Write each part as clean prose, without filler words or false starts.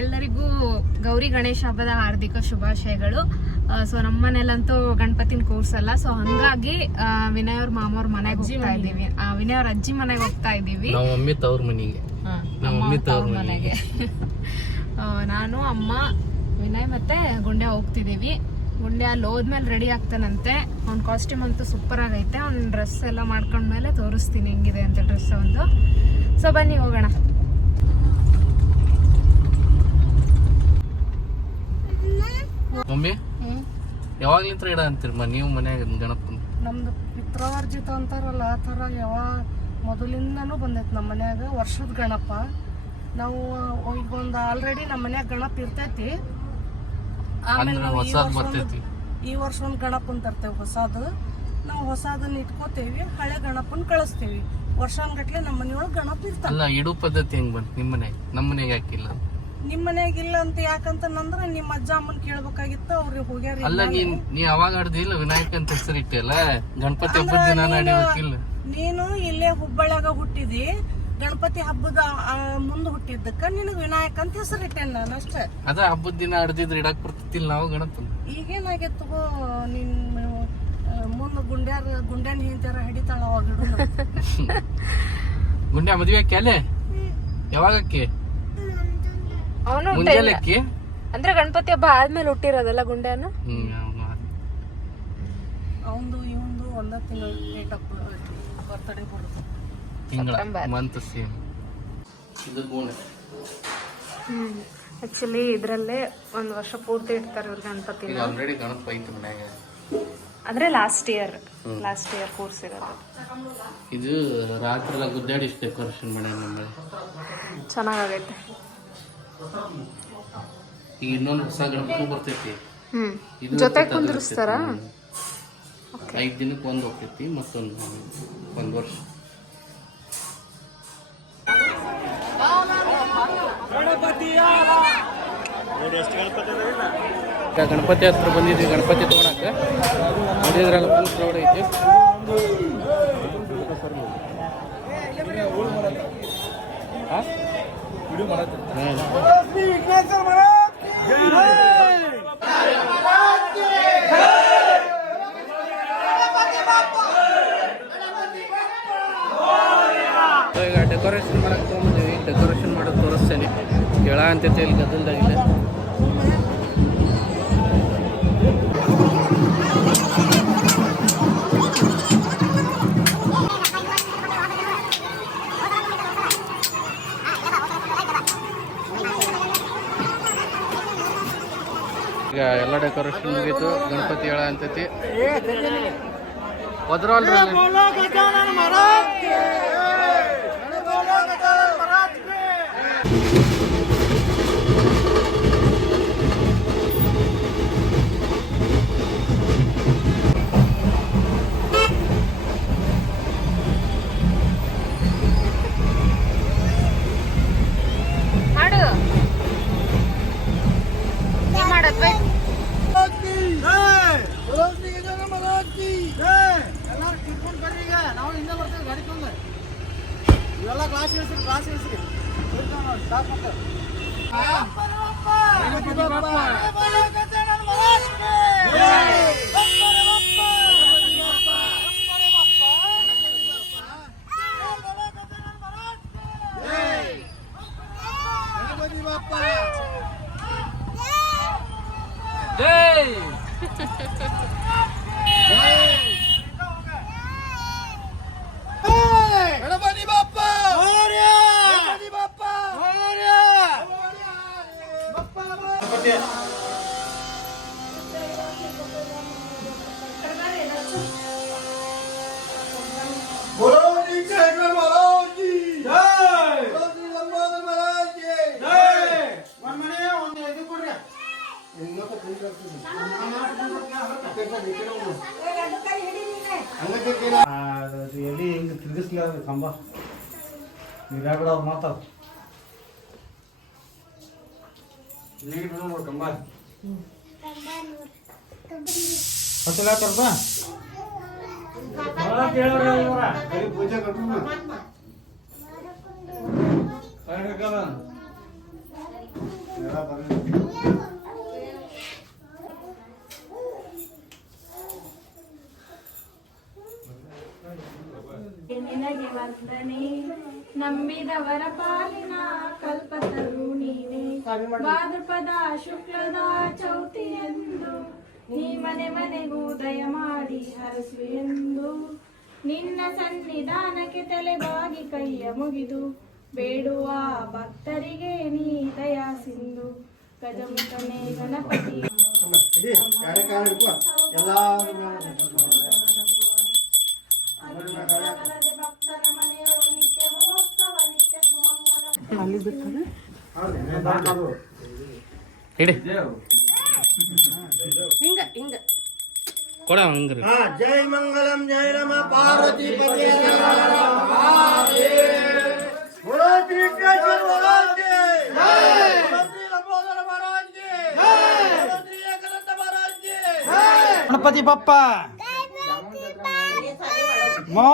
ಎಲ್ಲರಿಗೂ ಗೌರಿ ಗಣೇಶ ಹಬ್ಬದ ಹಾರ್ದಿಕ ಶುಭಾಶಯಗಳು. ಸೊ ನಮ್ಮ ಮನೇಲಂತೂ ಗಣಪತಿನ ಕೂರ್ಸಲ್ಲ. ಸೊ ಹಂಗಾಗಿ ವಿನಯ್ ಅವ್ರ ಮಾಮ ಅವ್ರ ಮನೆಗೆ ಹೋಗ್ತಾ ಇದೀವಿ. ವಿನಯ್ ಅವ್ರ ಅಜ್ಜಿ ಮನೆಗೆ ಹೋಗ್ತಾ ಇದೀವಿ. ಮನೆಗೆ ನಾನು ಅಮ್ಮ ವಿನಯ್ ಮತ್ತೆ ಗುಂಡೆ ಹೋಗ್ತಿದೀವಿ. ಗುಂಡೆ ಅಲ್ಲಿ ಹೋದ್ಮೇಲೆ ರೆಡಿ ಆಗ್ತಾನಂತೆ. ಅವ್ನ ಕಾಸ್ಟ್ಯೂಮ್ ಅಂತೂ ಸೂಪರ್ ಆಗೈತೆ. ಅವ್ನ ಡ್ರೆಸ್ ಎಲ್ಲ ಮಾಡ್ಕೊಂಡ್ಮೇಲೆ ತೋರಿಸ್ತೀನಿ ಹೆಂಗಿದೆ ಅಂತ ಡ್ರೆಸ್ ಒಂದು. ಸೊ ಬನ್ನಿ ಹೋಗೋಣ. ಮಮ್ಮಿ ಯಾವಾಗ್ಲಿಂತ್ರ ಇಡ ಅಂತೀರಮ್ಮ ನೀವು ಮನ್ಯಾಗ ಗಣಪನ? ನಮ್ದು ಪಿತ್ರಾರ್ಜಿತ ಅಂತಾರಲ್ಲ ಆ ಥರ ಮೊದಲಿಂದನೂ ಬಂದೈತೆ ನಮ್ಮ ಮನ್ಯಾಗ. ವರ್ಷದ ಗಣಪ ನಾವು ಈಗ ಒಂದು ಆಲ್ರೆಡಿ ನಮ್ಮ ಮನ್ಯಾಗ ಗಣಪ ಇರ್ತೈತಿ. ಆಮೇಲೆ ನಾವು ಈ ವರ್ಷ ಒಂದು ಗಣಪನ್ ತರ್ತೇವೆ ಹೊಸದು. ನಾವು ಹೊಸದನ್ನ ಇಟ್ಕೋತೇವಿ, ಹಳೆ ಗಣಪನ್ ಕಳಿಸ್ತೇವಿ. ವರ್ಷಾನ್ಗಟ್ಲೆ ನಮ್ಮ ಮನೆಯೊಳಗೆ ಗಣಪ ಇರ್ತಾವ. ಇಡು ಪದ್ಧತಿ ಹೆಂಗ್ ಬಂತು ನಿಮ್ಮ ಮನೆಯಾಗ? ನಮ್ಮ ಮನೆಯಾಗ ಹಾಕಿಲ್ಲ. ನಿಮ್ ಮನ್ಯಾಗ ಇಲ್ಲ ಅಂತ ಯಾಕಂತಂದ್ರ ನಿಮ್ಮ ಅಜ್ಜ ಅಮ್ಮನ್ ಕೇಳ್ಬೇಕಾಗಿತ್ತು. ಅವ್ರಿಗೆ ಹೋಗ್ಯಾರ. ಅಲ್ಲ ನೀ ಅವಾಗ ಆಡ್ದಿಲ್ಲ ವಿನಾಯಕ ಅಂತ ಹೆಸರು ಇಟ್ಟಿಲ್ಲ? ಗಣಪತಿ ಹಬ್ಬದ ದಿನ ನಡಿಬೇಕಿಲ್ಲ? ನೀನು ಇಲ್ಲೇ ಹುಬ್ಬಳ್ಳಿಯಾಗ ಹುಟ್ಟಿದಿ. ಗಣಪತಿ ಹಬ್ಬದ ಮುಂದ್ ಹುಟ್ಟಿದ್ದಕ್ಕ ನಿನಗ್ ವಿನಾಯಕ ಅಂತ ಹೆಸರು ಇಟ್ಟೇನ್ ನಾನು ಅಷ್ಟೇ. ಅದ ಹಬ್ಬದ ದಿನ ಆಡ್ದಿದ್ರೆ ಇಡಾಕ್ ಬರ್ತಿತ್ತಿಲ್ಲ ನಾವು ಗಣಪನ. ಈಗೇನಾಗೈತ್ ತಗೋ, ನಿನ್ ಮುಂದ್ ಗುಂಡ್ಯಾನ ಹಿಂತಾರ ಹಿಡಿತಾಳ ಅವಾಗ ಹಿಡಿದು. ಗುಂಡ್ಯಾ ಮದ್ವೆ ಅಕ್ಕಿ ಯಾವಾಗ ಅಕ್ಕಿ? ಮುಂಜಾನೆ ಅಕ್ಕಿ ಅಂದ್ರೆ ಗಣಪತಿ ಹಬ್ಬ ಆದ್ಮೇಲೆ ಹುಟ್ಟಿರೋದಲ್ಲ ಗುಂಡ್ಯಾನ. ಅವಂದು ಇವಂದು ಒಂದ ತಿಂಗಳ ಡೇಟ್ ಆಫ್ ಬರ್ತ್ಡೇ ಬರುತ್ತೆ. ಆಕ್ಚುಲಿ ಇದ್ರಲ್ಲೇ ಒಂದ್ ವರ್ಷ ಪೂರ್ತಿ ಇಡ್ತಾರೆ ಇವ್ರ ಗಣಪತಿ. ಅಂದ್ರೆ ಲಾಸ್ಟ್ ಇಯರ್ ಕೂರ್ಸಿರೋದು. ಇದು ರಾತ್ರಿ ಎಲ್ಲ ಗುದ್ದಾಡಿ ಡೆಕೋರೇಷನ್ ಮಾಡಿ ಚೆನ್ನಾಗೈತೆ. ಈಗ ಇನ್ನೊಂದು ಹೊಸ ಗಣಪತಿ ಬರ್ತೈತಿ, ಜೊತೆ ಕುಂದ್ರಿಸ್ತಾರ. 5 ದಿನಕ್ಕೆ ಒಂದು ಹೋಗ್ತೈತಿ, ಮತ್ತೊಂದು 1 ವರ್ಷ. ಗಣಪತಿ ಹತ್ರ ಬಂದಿದ್ವಿ ಗಣಪತಿ ತಗೊಳಕ. ನೋಡಿದ್ರಲ್ಲ ಫುಲ್ ಕ್ರೌಡ್ ಐತಿ. ಈಗ ಡೆಕೋರೇಷನ್ ಮಾಡಕ್ ತೊಗೊಂಡಿದ್ದೀವಿ. ಡೆಕೋರೇಷನ್ ಮಾಡೋದು ತೋರಿಸ್ತೇನೆ. ಕೆಳ ಅಂತೈತೆ ಇಲ್ಲಿ ಗದ್ದಲ್ದಾಗಿದೆ. ಈಗ ಎಲ್ಲ ಡೆಕೋರೇಷನ್ ಮುಗೀತು. ಗಣಪತಿ ಹೇಳ ಅಂತೈತಿ. ಒದ್ರಲ್ರಿ ಇವೆಲ್ಲ ಕ್ಲಾಸ್ ಇಳಿಸ್ರಿ. ಎಲ್ಲಿ ಹಿಂಗೆ ತಿರುಗಿಸ್ಲ ಕಂಬ ನೀರಾಗಡ ಅವ್ರು ಮಾತಾಡ ಕಂಬ ಹತ್ತಲ ಕರ್ಬ ಪೂಜೆ ಕಟ್ಟ ನಿನಗೆ ವಂದನೆ ನಂಬಿದವರ ಪಾಲಿನ ಕಲ್ಪತರು ನೀನೆ ಭಾದ್ರಪದ ಶುಕ್ಲದ ಚೌತಿ ಎಂದು ನೀ ಮನೆ ಮನೆಗೂ ದಯ ಮಾಡಿ ಹರಸು ಎಂದು ನಿನ್ನ ಸನ್ನಿಧಾನಕ್ಕೆ ತಲೆಬಾಗಿ ಕೈಯ ಮುಗಿದು ಬೇಡುವ ಭಕ್ತರಿಗೆ ನೀ ದಯಾ ಸಿಂಧು ಗಜಮುಖನೇ ಗಣಪತಿ ಭಕ್ತರ ಮನೆಯೊಳಗೆ ನಿತ್ಯ ಮಹೋತ್ಸವ ನಿತ್ಯ ಸುಮಂಗಲ ಅಲ್ಲಿ ಬಿಡ್ತಾರೆ ಹಿಡಿ ಹಿಂಗ ಹಿಂಗ ಕೊಡ ಹಂಗ್ರಿ ಜೈ ಮಂಗಲಂ ಜೈ ರಮ ಪಾರ್ವತಿ ಪತಿ ಗಣಪತಿ ಬಪ್ಪ ಮೋ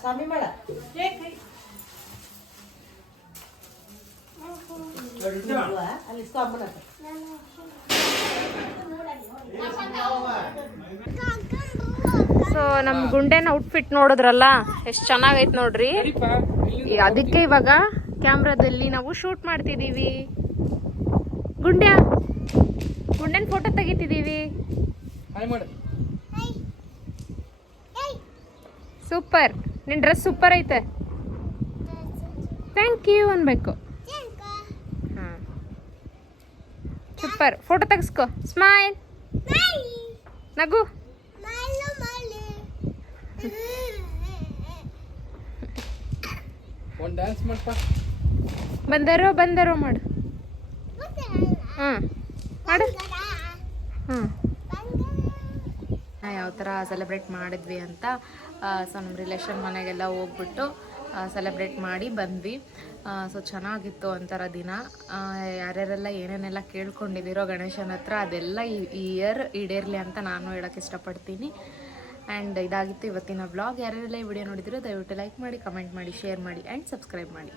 ಸ್ವಾಮಿ ಮಾಡ ಅಲ್ಲಿ ಸ್ವಾಮಿ ಸೊ ನಮ್ಮ ಗುಂಡೆನ ಔಟ್ಫಿಟ್ ನೋಡಿದ್ರಲ್ಲ ಎಷ್ಟು ಚೆನ್ನಾಗೈತೆ ನೋಡ್ರಿ. ಅದಕ್ಕೆ ಇವಾಗ ಕ್ಯಾಮ್ರಾದಲ್ಲಿ ನಾವು ಶೂಟ್ ಮಾಡ್ತಿದ್ದೀವಿ. ಗುಂಡೆನ ಫೋಟೋ ತೆಗಿತಿದ್ದೀವಿ. ಸೂಪರ್, ನಿನ್ನ ಡ್ರೆಸ್ ಸೂಪರ್ ಐತೆ. ಥ್ಯಾಂಕ್ ಯು ಅನ್ಬೇಕು. ಹಾಂ ಸೂಪರ್. ಫೋಟೋ ತೆಗಿಸ್ಕೊ. ಸ್ಮೈಲ್, ನಗು. ಒಂದು ಡ್ಯಾನ್ಸ್ ಮಾಡಪ್ಪ. ಬಂದರೋ ಮಾಡು. ಹಾಂ ಮಾಡು. ಹಾಂ ಯಾವ ಥರ ಸೆಲೆಬ್ರೇಟ್ ಮಾಡಿದ್ವಿ ಅಂತ ಸೊ ನಮ್ಮ ರಿಲೇಷನ್ ಮನೆಗೆಲ್ಲ ಹೋಗ್ಬಿಟ್ಟು ಸೆಲೆಬ್ರೇಟ್ ಮಾಡಿ ಬಂದ್ವಿ. ಸೊ ಚೆನ್ನಾಗಿತ್ತು ಒಂಥರ ದಿನ. ಯಾರ್ಯಾರೆಲ್ಲ ಏನೇನೆಲ್ಲ ಕೇಳ್ಕೊಂಡಿದ್ದೀರೋ ಗಣೇಶನ ಹತ್ರ ಅದೆಲ್ಲ ಈ ಇಯರ್ ಈಡೇರಲಿ ಅಂತ ನಾನು ಹೇಳೋಕ್ಕೆ ಇಷ್ಟಪಡ್ತೀನಿ. ಆ್ಯಂಡ್ ಇದಾಗಿತ್ತು ಇವತ್ತಿನ ವ್ಲಾಗ್. ಯಾರ್ಯಾರೆಲ್ಲ ಈ ವಿಡಿಯೋ ನೋಡಿದಿರೋ ದಯವಿಟ್ಟು ಲೈಕ್ ಮಾಡಿ, ಕಮೆಂಟ್ ಮಾಡಿ, ಶೇರ್ ಮಾಡಿ ಆ್ಯಂಡ್ ಸಬ್ಸ್ಕ್ರೈಬ್ ಮಾಡಿ.